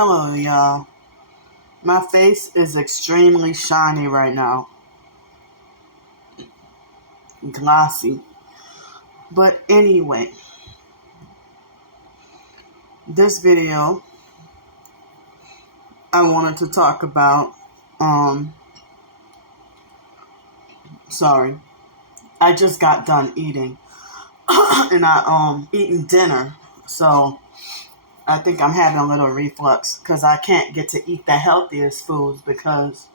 Hello, y'all. My face is extremely shiny right now. Glossy. But anyway, this video, I wanted to talk about, I just got done eating. And eating dinner. So I think I'm having a little reflux because I can't get to eat the healthiest foods because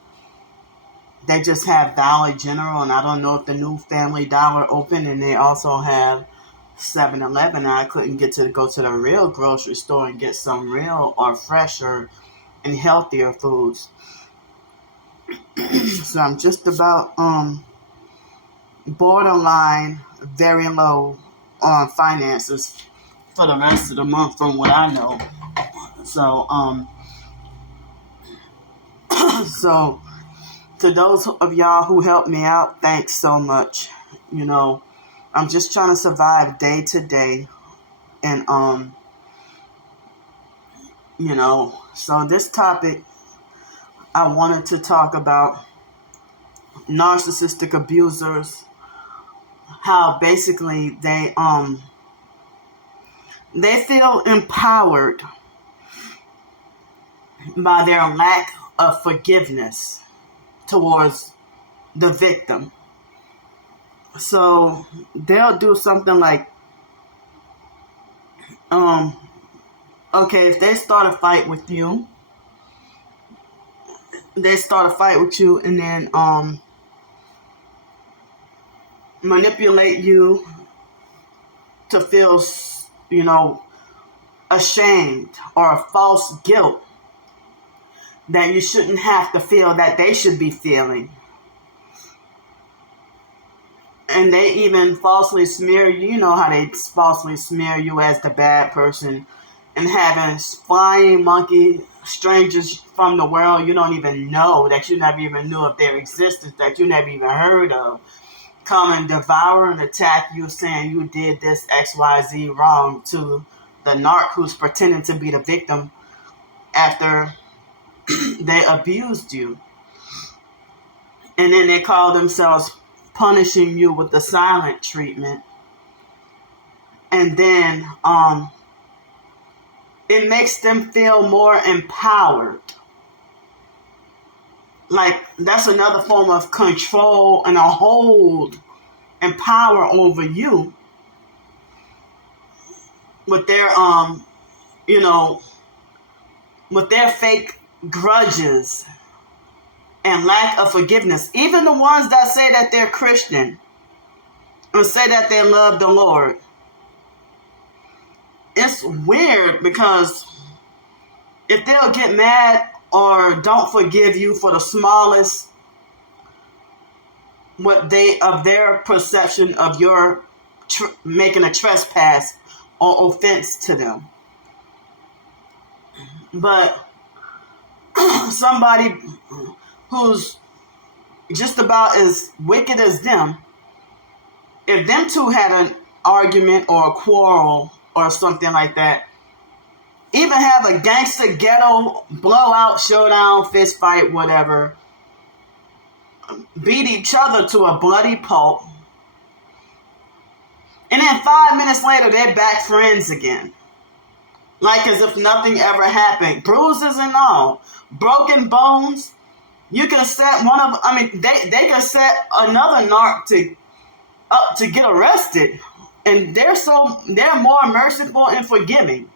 they just have Dollar General, and I don't know if the new Family Dollar open, and they also have 7-Eleven, and I couldn't get to go to the real grocery store and get some real or fresher and healthier foods. So I'm just about borderline very low on finances for the rest of the month from what I know. So to those of y'all who helped me out, thanks so much. I'm just trying to survive day to day. And, so this topic, I wanted to talk about narcissistic abusers, how basically they feel empowered by their lack of forgiveness towards the victim. So they'll do something like, if they start a fight with you, and then manipulate you to feel, ashamed or false guilt that you shouldn't have to feel that they should be feeling. And they even falsely smear you. You know how they falsely smear you as the bad person, and having flying monkey strangers from the world you don't even know, that you never even knew of their existence, that you never even heard of, come and devour and attack you, saying you did this XYZ wrong to the narc who's pretending to be the victim after they abused you. And then they call themselves punishing you with the silent treatment. And then it makes them feel more empowered. Like, that's another form of control and a hold and power over you with their with their fake grudges and lack of forgiveness. Even the ones that say that they're Christian or say that they love the Lord. It's weird because if they'll get mad or don't forgive you for the smallest of their perception of your making a trespass or offense to them. But somebody who's just about as wicked as them, if them two had an argument or a quarrel or something like that, even have a gangster ghetto blowout, showdown, fist fight, whatever, beat each other to a bloody pulp, and then 5 minutes later they're back friends again, like as if nothing ever happened, bruises and all, broken bones. You can set they can set another narc to get arrested, and they're more merciful and forgiving.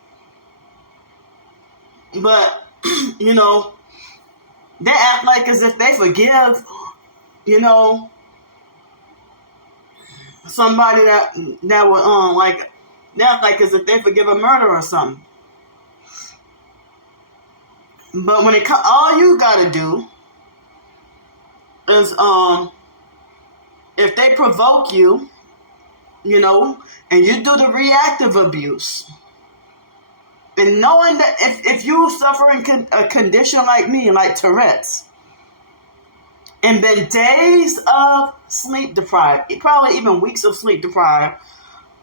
But they act like as if they forgive, somebody that would they act like as if they forgive a murder or something. But when all you gotta do is if they provoke you, and you do the reactive abuse, and knowing that if you suffering a condition like me, like Tourette's, and been days of sleep deprived, probably even weeks of sleep deprived,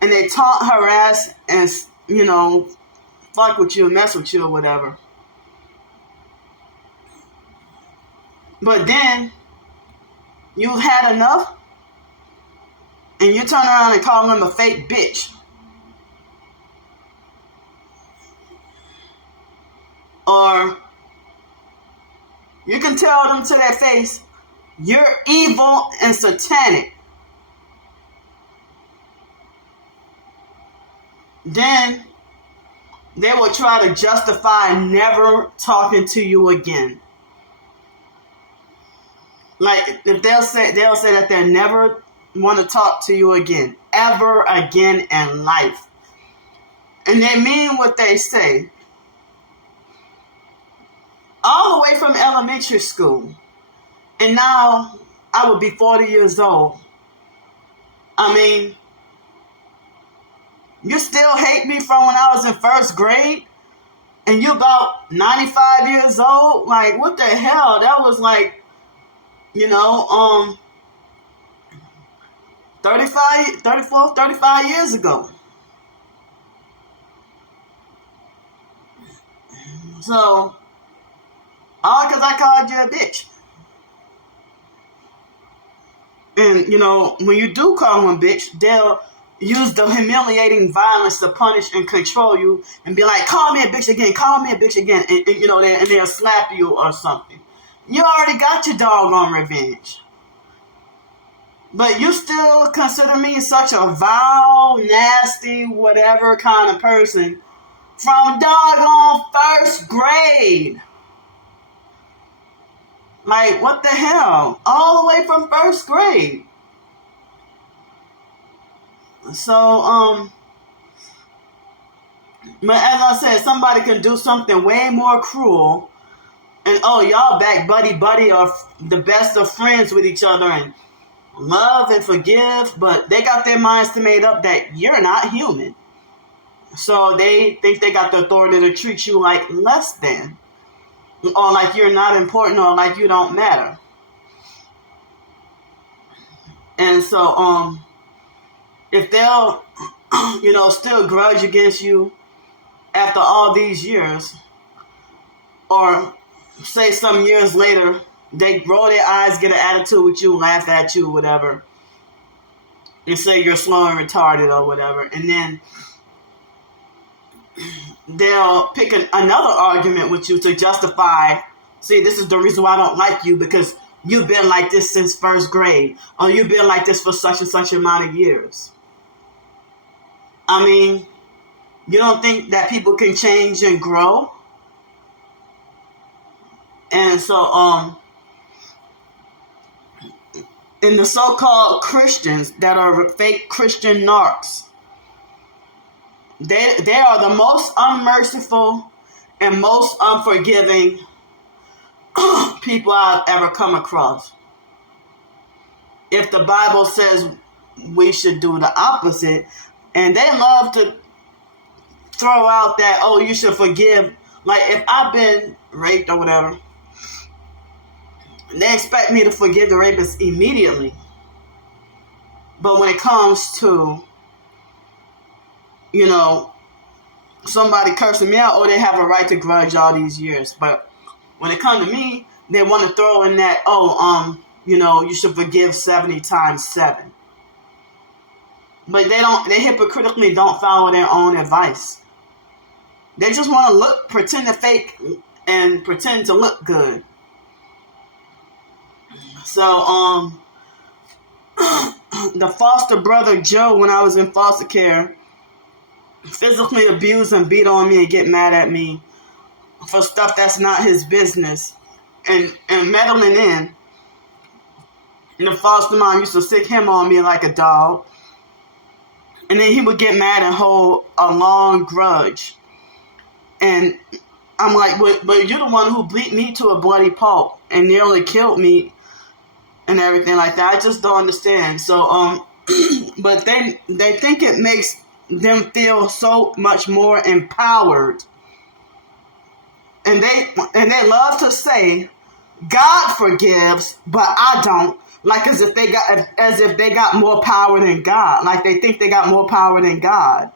and they taunt, harass, and fuck with you, mess with you, or whatever, But then you've had enough and you turn around and call them a fake bitch. Or you can tell them to their face, you're evil and satanic. Then they will try to justify never talking to you again. Like, if they'll say that they never want to talk to you again, ever again in life. And they mean what they say. All the way from elementary school. And now I would be 40 years old. I mean, you still hate me from when I was in first grade? And you about 95 years old? Like, what the hell? That was like, 35 years ago. So, all because I called you a bitch. And, when you do call them a bitch, they'll use the humiliating violence to punish and control you and be like, call me a bitch again, call me a bitch again. And they'll slap you or something. You already got your doggone revenge. But you still consider me such a vile, nasty, whatever kind of person from doggone first grade. Like, what the hell? All the way from first grade. So, but as I said, somebody can do something way more cruel. And, y'all back buddy or the best of friends with each other and love and forgive. But they got their minds made up that you're not human. So they think they got the authority to treat you like less than. Or like you're not important, or like you don't matter. And so, if they'll, still grudge against you after all these years, or say some years later, they roll their eyes, get an attitude with you, laugh at you, whatever, and say you're slow and retarded or whatever, and then they'll pick another argument with you to justify, see, this is the reason why I don't like you, because you've been like this since first grade, or you've been like this for such and such amount of years. I mean, you don't think that people can change and grow? And so, in the so-called Christians that are fake Christian narcs, they are the most unmerciful and most unforgiving people I've ever come across. If the Bible says we should do the opposite, and they love to throw out that, you should forgive. Like, if I've been raped or whatever, they expect me to forgive the rapist immediately. But when it comes to, somebody cursing me out, they have a right to grudge all these years. But when it comes to me, they want to throw in that, you should forgive 70 times 7. But they hypocritically don't follow their own advice. They just want to pretend to fake and pretend to look good. So, the foster brother Joe, when I was in foster care, physically abuse and beat on me and get mad at me for stuff that's not his business, and meddling in. And the foster mom used to sick him on me like a dog. And then he would get mad and hold a long grudge. And I'm like, but you're the one who beat me to a bloody pulp and nearly killed me and everything like that. I just don't understand. So, but they think it makes them feel so much more empowered. And they love to say, God forgives, but I don't. Like as if they got more power than God. Like they think they got more power than God.